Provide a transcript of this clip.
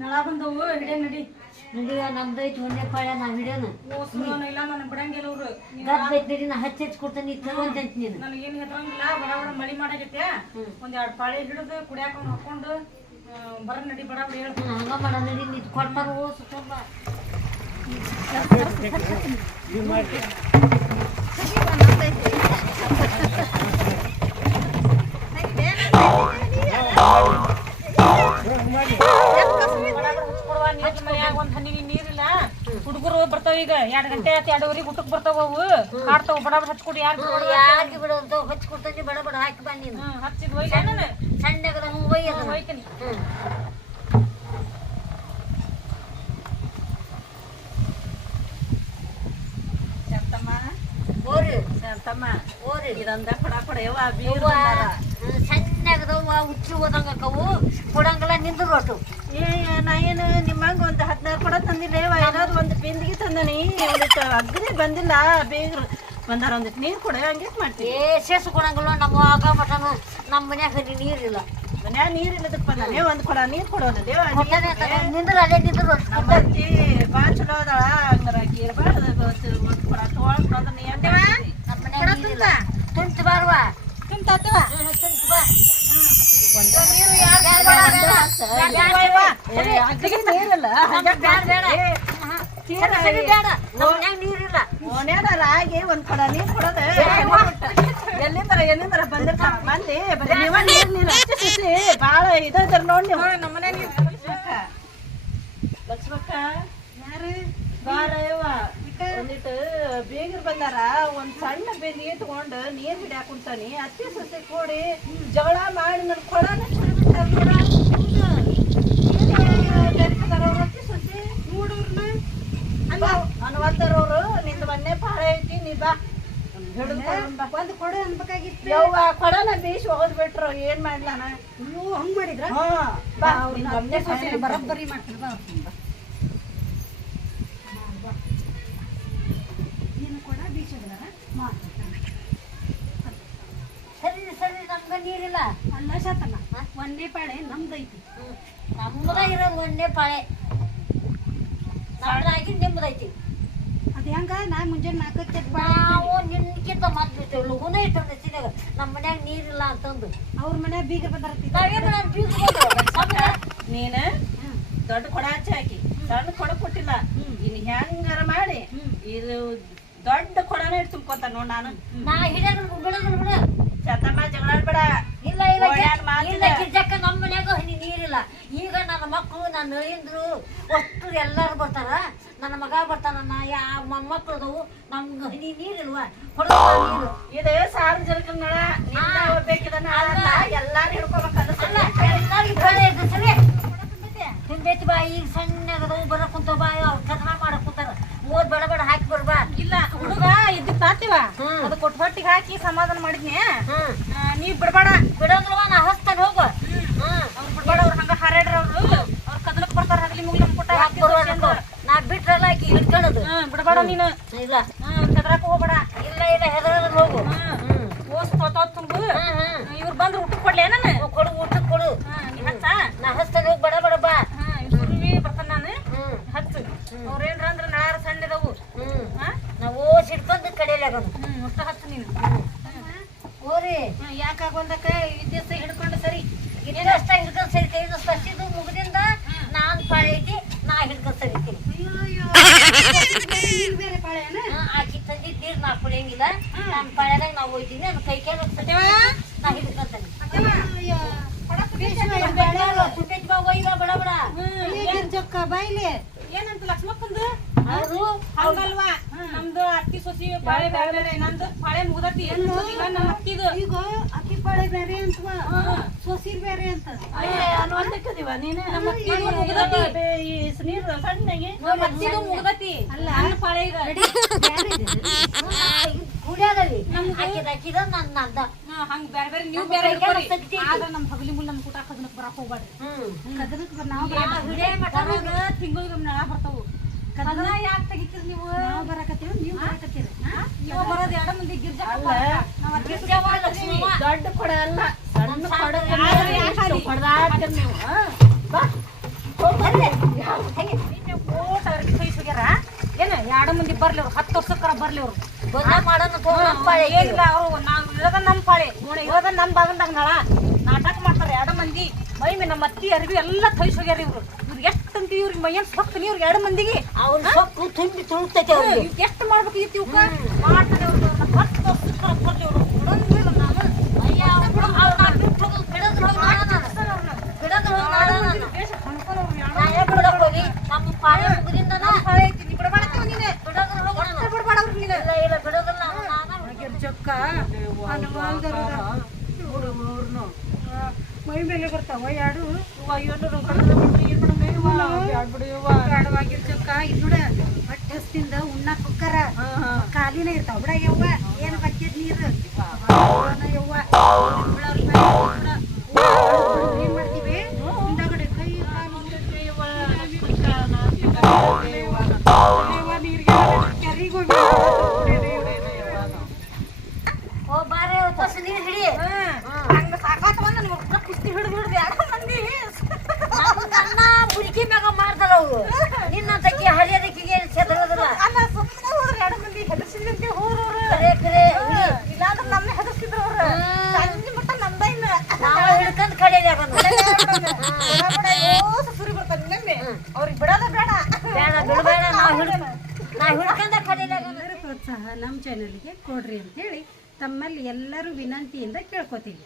ನಳ ಬಂದವು ಹಿಡಿಯ ನಡಿ ನಡಿಯ ನಮ್ದೈತಿ ಒಂದೇ ಪಾಳ್ಯ ನಾ ಹಿಡಿಯೋನು ಇಲ್ಲ ನನಗೆ ಬಿಡಂಗಿಲ್ಲ ಅವ್ರು ಗದ್ದೈತಿ ನಡಿ ನಾ ಹಚ್ಚಿ ಕೊಡ್ತೇನೆ ತಗೊಂತ ನೀನು ನನಗೇನು ಹೆದರಂಗಿಲ್ಲ ಬಡ ಬಡ ಮಳಿ ಮಾಡಾಕೈತೆ ಒಂದ್ 2 ಪಾಳಿ ಹಿಡಿದು ಕುಡಿಯಾಕ ಹಾಕೊಂಡು ಬರ ನಡಿ ಬಡ ಬಡ ಹೇಳು ಹಂಗ ಮಾಡ ನಡಿ ನಿಂತು ಕೊಡ್ತಾರ ಓಸು ತುಂಬ ಒಂದ್ ಹನಿ ನೀರಿಲ್ಲ ಹುಡುಗರು ಬರ್ತಾವ ಈಗ 2 ಗಂಟೆ ಆಯ್ತು 2:30 ಊಟಕ್ಕೆ ಬರ್ತಾವ ಅವು ಹಾಡ್ತಾವ ಬಡ ಬಡ ಹಚ್ಕೊಡಿ ಯಾರಿಗೆ ಬಿಡೋದು ಹಚ್ಚಿ ಕೊಡ್ತೇನೆ ಬಡ ಬಡ ಹಾಕಿ ಬಾ ನೀನು ಹಚ್ಚಿದ್ ಒಯ್ಲ ನಾನು ಸಣ್ಣಗದ ಹಂಗೆ ಒಯ್ಯದ ಹೋಯ್ತೀನಿ ಇದಂದ ಕೊಡ ಕೊಡವ ಸಣ್ಣಗದವ ಹುಚ್ಚು ಹೋದಂಗ ಅಕ್ಕವು ಕೊಡಂಗಿಲ್ಲ ನಿಂದ್ರು ಒಟ್ಟು ನಾ ಏನು ನಿಮ್ಮಂಗ ಒಂದ್ 16 ಕೊಡ ತಂದಿಲ್ಲ ಏನಾದ್ರು ಒಂದು ಬಿಂದಿಗೆ ತಂದನಿ ಒಂದಿಟ್ಟು ಅಗ್ನಿ ಬಂದಿಲ್ಲ ಬೇಗ ಬಂದಾರ ಒಂದಿಟ್ಟು ನೀರು ಕೊಡ ಹಂಗೆ ಮಾಡ್ತೀವಿ ಸೇಸು ಕೊಡಂಗಿಲ್ಲ ನಮ್ಮ ಆಗ ಮಟನು ನಮ್ಮ ಮನ್ಯಾಗ ನೀರಿಲ್ಲ ಮನ್ಯಾಗ ನೀರು ಇಲ್ಲದಪ್ಪ ನಾನೇ ಒಂದ್ ಕೊಡ ನೀರು ಕೊಡೋದು ನಿಂದ್ರು ಅಲ್ಲೇ ನಿಂದ್ರು ನಮ್ಮತ್ತಿ ಭಾಳ ಚಲೋ ಅದಾಳ ಹಂಗಾರ ಇರಬಾರ್ದು ಒಂದು ಕೊಡ ತೊಗೊಂಡು ನೀ ನಮ್ಮ ಮನ್ಯಾಗ ನೀರಿಲ್ಲ ತುಂಬ್ತಿ ಬಾರ್ವಾ ತುಂಬ್ತಾವ ತುಂಬ್ತಿ ಬಾ ಓನ್ಯಾನ ರಾಗಿ ಒಂದ್ ಕೊಡ ನೀರ್ ಕೊಡೋದ ಎಲ್ಲಿಂದರ ಬಂದಿರ್ತಾರ ಮಂದಿ ಬಾಳ ಇದ್ರ ನೋಡಿ ನೀವು ನಮ್ಮನೆ ಬಚ್ಬೇಕ ಯಾರು ಬಾರವ್ವ ಒಂದಿಟ್ಟು ಬೇಗರು ಬಂದಾರ ಒಂದ್ ಸಣ್ಣ ಬೆಂದಿ ಇಟ್ಕೊಂಡು ನೀರ್ ಹಿಡಿಯಾಕ ಕುಂತಾನಿ ಅತ್ತಿ ಸೊಸೆ ಕೂಡಿ ಜಗಳ ಮಾಡಿ ನನ್ ಕೊಡನ ಅತ್ತಿ ಸೊಸೆ ಅನ್ವತ್ತರವ್ರು ನಿಂದ ಮೊನ್ನೆ ಪಾಳೆ ಐತಿ ನೀ ಬಾ ಒಂದ್ ಕೊಡು ಅನ್ಬೇಕಾಗಿತ್ತು ಯವ್ವ ಕೊಡನ ಬೀಸ್ ಹೋಗೋದ್ ಬಿಟ್ರು ಏನ್ ಮಾಡ್ಲಾನ ನೀವು ಹಂಗ್ ಮಾಡಿದ್ರ ಬರೋಬ್ಬರಿ ಮಾಡ್ತಾರ ಸರಿ ಸರಿ ನಮ್ಗ ನೀರಿಲ್ಲ ಅಲ್ಲ ಶಾತಲ್ಲ ಒಂದೇ ಪಾಳೆ ನಮ್ದೈತಿ ನಮ್ದ ಇರೋದು ಒಂದೇ ಪಾಳೆ ನಮ್ದಾಗಿ ನಿಮ್ದೈತಿ ಅದ ಹೆಂಗ ನಾ ಮುಂಜಾನೆ 4ಕ್ಕೆ ನಾವು ನಿನ್ಕಿಂತ ಮಾತು ಲಗುನ ಇಟ್ಟಂದ ಸಿದಾಗ ನಮ್ಮ ಮನ್ಯಾಗ ನೀರಿಲ್ಲ ಅಂತಂದು ಅವ್ರ ಮನ್ಯಾಗ ಬೀಗ ಬಂದಾರತಿ ನಾವೇನು ನಾನು ಬೀಗ ನೀನ ದೊಡ್ಡ ಕೊಡ ಹಚ್ಚಿ ಹಾಕಿ ಸಣ್ಣ ಕೊಡ ಕೊಟ್ಟಿಲ್ಲ ಇನ್ ಹೆಂಗಾರ ಮಾಡಿ ಇದು ದೊಡ್ಡ ಕೊಡನ ಇಟ್ಟು ತುಂಬ್ಕೊಂತ ನೋಡ್ ನಾನು ನಾ ಹಿಡಿಯೋದು ಬಿಡೋದು ಬಿಡ ಚತಮ್ಮ ಜಗಳಾಡ್ಬೇಡ ಇಲ್ಲ ಇಲ್ಲ ಇಲ್ಲ ಗಿರ್ಜಕ್ಕ ನಮ್ಮ ಮನ್ಯಾಗ ಹನಿ ನೀರಿಲ್ಲ ಈಗ ನನ್ನ ಮಕ್ಕಳು ನನ್ನ ನಳಿಂದ್ರು ಅಷ್ಟು ಎಲ್ಲರೂ ಬರ್ತಾರ ನನ್ನ ಮಗ ಬರ್ತಾನ ಯಾ ಮೊಮ್ಮಕ್ಕಳದವು ನಮ್ಗೆ ಹನಿ ನೀರಿಲ್ವಾ ಹೊಡೆದ ನೀರು ಇದು ಸಾರ್ವಜನಿಕ ನಳ ಹೋಗ್ಬೇಕಿದನ್ನ ಎಲ್ಲಾರು ಹಿಡ್ಕೋಬೇಕಲ್ಲ ಎಲ್ಲರಿಗೂ ಬೆಳೆ ಇದೆ ಸರಿ ತಿಂದೈತಿ ಬಾ ಈಗ ಸಣ್ಣಗದವು ಬರ ಕುಂತವ ಬಾ ಅವ್ರು ಕಥನ ಮಾಡಕ್ ಕುಂತಾರ ಓದ್ ಬಡ ಬಡ ಹಾಕಿ ಬರ್ಬಾ ಇಲ್ಲ ಹುಡುಗ ಇದ್ದ ತಾತಿವ ಅದು ಕೊಟ್ಟು ಹೊಟ್ಟಿಗೆ ಹಾಕಿ ಸಮಾಧಾನ ಮಾಡಿದ್ನಿ ನೀವ್ ಬಿಡ್ಬೇಡ ಬಿಡೋದ್ರವ ನಾ ಹಸ್ತಾನೆ ಹೋಗು ಅವ್ರು ಬಿಡ್ಬೇಡ ಅವ್ರು ಹಂಗ ಹಾರಾಡ್ರ ಅವ್ರು ಕದಲಕ್ ಬರ್ತಾರ ಹಗಲಿ ಮುಗ್ಲಿ ಕೊಟ್ಟ ನಾ ಬಿಟ್ರಲ್ಲ ಆಕಿ ಹಿಡ್ಕೊಳ್ಳೋದು ಬಿಡ್ಬೇಡ ನೀನು ಇಲ್ಲ ಹೆದರಾಕ ಹೋಗ್ಬೇಡ ಇಲ್ಲ ಇಲ್ಲ ಹೆದರೋದು ಹೋಗು ಓಸ್ ತೊತ್ತೋದ್ ತುಂಬ ಇವ್ರು ಬಂದ್ರು ಊಟಕ್ಕೆ ಕೊಡ್ಲೇ ನಾನು ಕೊಡು ಊಟಕ್ಕೆ ಕೊಡು ಹಚ್ಚ ನಾ ಹಸ್ತಾನೆ ಹೋಗಿ ಬಡ ಬಡ ಬಾ ಸುರುವಿ ಬರ್ತಾನ ನಾನು ಹಚ್ಚು ಅವ್ರೇನ್ರ ಅಂದ್ರ ನಾರ ಸಣ್ಣದವು ನಾವು ಓಸ್ ಹಿಡ್ಕೊಂಡು ಕಡೆಯಲಾಗನು ಒಟ್ಟ ಹಚ್ಚು ನೀನು ಓರಿ ಯಾಕಾಗೊಂದಕ್ಕ ವಿದ್ಯುತ್ ಹಿಡ್ಕೊಂಡು ಸರಿ ಇನ್ನಷ್ಟ ಹಿಡ್ಕೊಂಡು ಸರಿತೀವಿ ಇದು ಸಸಿದು ಮುಗಿದಿಂದ ನಾನು ಪಾಳೆ ಐತಿ ನಾ ಹಿಡ್ಕೊಂಡು ಸರಿತೀನಿ ಬೇರೆ ಪಾಳೆನ ಆಕಿ ತಂದಿದ್ದು ನೀರು ನಾ ಕುಡಿಯಂಗಿಲ್ಲ ನನ್ನ ಪಾಳ್ಯದಾಗ ನಾವು ಹೋಗ್ತೀನಿ ನನ್ನ ಕೈ ಕೇಳ ನಾ ಹಿಡ್ಕೊಂತಾನೆ ಸುಟ್ಟೈತಿ ಬಾ ಒಯ್ಯ ಬಡ ಬಡ ಜೊಕ್ಕ ಬಾಯ್ಲಿ ಏನಂತ ಲಕ್ಷ್ಮಕ್ಕಂದು ಹೌದು ಹೌದಲ್ವಾ ನಮ್ದು ಅತ್ತಿ ಸೊಸಿ ಪಾಳೆ ಬೇರೆ ನಂದು ಪಾಳೆ ಮುಗ್ದತಿ ನಮ್ಮ ಅತ್ತಿದು ಈಗ ಅಕ್ಕಿ ಪಾಳೆ ಬೇರೆ ಅಂತವ ಸೊಸೀರ್ ಬೇರೆ ಅಂತ ಅನ್ನುವಂತಕ್ಕದಿವ ನೀನು ನೀರು ಸಣ್ಣಗೆ ಅತ್ತಿದು ಮುಗ್ದತಿ ಅಲ್ಲ ನನ್ನ ಪಾಳೆ ಈಗ ಕುಡಿಯೋದಲ್ಲಿ ಹಾಕಿದ ನನ್ನ ಅಂದ ಹಂಗ ಬೇರೆ ಬೇರೆ ನೀವು ಬೇರೆ ಆದ್ರೆ ನಮ್ಮ ಹಗಲಿ ಮುಲ್ ನಮ್ಮ ಕೂಟ ಕದನಕ್ ಬರಕ್ ಹೋಗ್ಬಾರ್ರಿ ಕದನಕ್ ನಾವು ತಿಂಗಳಿಗೆ ನಳ ಬರ್ತಾವು ಕದನ ಯಾಕೆ ತೆಗಿತೀರಿ ನೀವು ನಾವು ಬರಕತ್ತೀವಿ ನೀವು ಬರಕತ್ತೀರಿ ನೀವು ಬರೋದು 2 ಮಂದಿ ಗಿರ್ಜಾ ದೊಡ್ಡ ಕೊಡ ಅಲ್ಲ ಸಣ್ಣ ಕೊಡ ನೀವು ಬಾ ಓಟ್ ಅವ್ರಿಗೆ ಕೈ ಸುಗ್ಯಾರ ಏನ ಎರಡು ಮಂದಿ ಬರ್ಲಿ ಅವ್ರು 10 ವರ್ಷಕ್ಕರ ಬರ್ಲಿ ಅವ್ರು ಬಂದ ಮಾಡೋಣ ತೋಪಾಳೆ ಏನಿಲ್ಲ ಅವ್ರು ನಾವು ಇರೋದ ನಮ್ಮ ಪಾಳೆ ನೋಡ ಇರೋದ ನಮ್ಮ ಬಾಗಲ್ದಾಗ ನಾಟಕ ಮಾಡ್ತಾರೆ ಎರಡು ಮಂದಿ ಮೈ ಮೇಲೆ ನಮ್ಮ ಅತ್ತಿ ಅರಿವಿ ಎಲ್ಲ ಕೈ ಸುಗ್ಯಾರ ಇವ್ರು ಇವ್ರಿಗೆ ಎಷ್ಟು ಅಂತೀವಿ ಇವ್ರಿಗೆ ಮೈಯನ್ ಸೊಕ್ತೀನಿ ಇವ್ರಿಗೆ ಎರಡು ಮಂದಿಗೆ ಅವ್ರ ಸೊಕ್ಕು ತುಂಬಿ ತುಳುಕ್ತೈತೆ ಅವ್ರಿಗೆ ಎಷ್ಟು ಮಾಡ್ಬೇಕಿತ್ತು ಇವಕ್ಕ ಮಾಡ್ತಾರೆ ಅವ್ರು 10 ವರ್ಷಕ್ಕರ ಬರ್ಲಿ ಅವ್ರು ಬಿಡಂಗಿಲ್ಲ ನಾನು ಅಯ್ಯ ಅವ್ರು ಬಿಡೋದ್ರ ಹೋಗಿ ನಮ್ಮ ಪಾಳೆ ಮುಗಿದಿಂದ ಇಲ್ಲ ಬಿಡೋದಿಲ್ಲ ಚೊಕ್ಕ ಮೈ ಮೇಲೆ ಬರ್ತಾವ ಎರಡು ಚೊಕ್ಕ ಇದು ನೋಡ ಹೊಟ್ಟೆಸ್ತಿಂದ ಉಣ್ಣಾಕ್ ಹೊಕ್ಕಾರ ಕಾಲಿನ ಇರ್ತಾವ ಬಿಡ ಯವ್ವ ಏನ್ ಬರ್ತೈತಿ ನೀರು ಯವ್ವ ಏನ್ ಮಾಡ್ತೀವಿ ಹಿಂದಗಡೆ ಕೈ ಓ ಬಾರೆ ಹೊಸ ನೀರು ಹಿಡಿ ಕುಸ್ತಿ ಹಿಡಿದು ಎರಡು ಮಂದಿ ನನ್ನ ಮುದುಕಿ ಮ್ಯಾಗ ಮಾಡ್ತಾರ ಅವ್ರು ನಿನ್ನ ತಕ್ಕಿ ಹರಿಯದಕ್ಕಿಗೆ ಚದರೋದಿಲ್ಲ ಎರಡು ಮಂದಿ ಹೆದರ್ಸಿದಂತೆ ಹೋದ್ರವ್ರು ಕರೆ ಕರೆ ಇಲ್ಲಾಂದ್ರೆ ನಮ್ಮ ಹೆದರ್ಸಿದ್ರು ಅವ್ರು ಸಂಜೆ ಮಟ್ಟ ನಮ್ದ ಇಲ್ಲ ನಾವು ಹಿಡ್ಕೊಂಡ್ ಕಡೆಯಾಗ ಸುರಿ ಬರ್ತಾನೆ ನಿನ್ನೆ ಅವ್ರಿಗೆ ಬಿಡೋದ ಬೇಡ ಬೇಡ ಬಿಡಬೇಡ ನಾವು ಹಿಡ್ಕೊಂಡ ಕಡೆಯಾಗ ಪ್ರೋತ್ಸಾಹ ನಮ್ಮ ಚಾನಲ್ಗೆ ಕೊಡ್ರಿ ಅಂತೇಳಿ ತಮ್ಮಲ್ಲಿ ಎಲ್ಲರೂ ವಿನಂತಿಯಿಂದ ಕೇಳ್ಕೊತೀವಿ.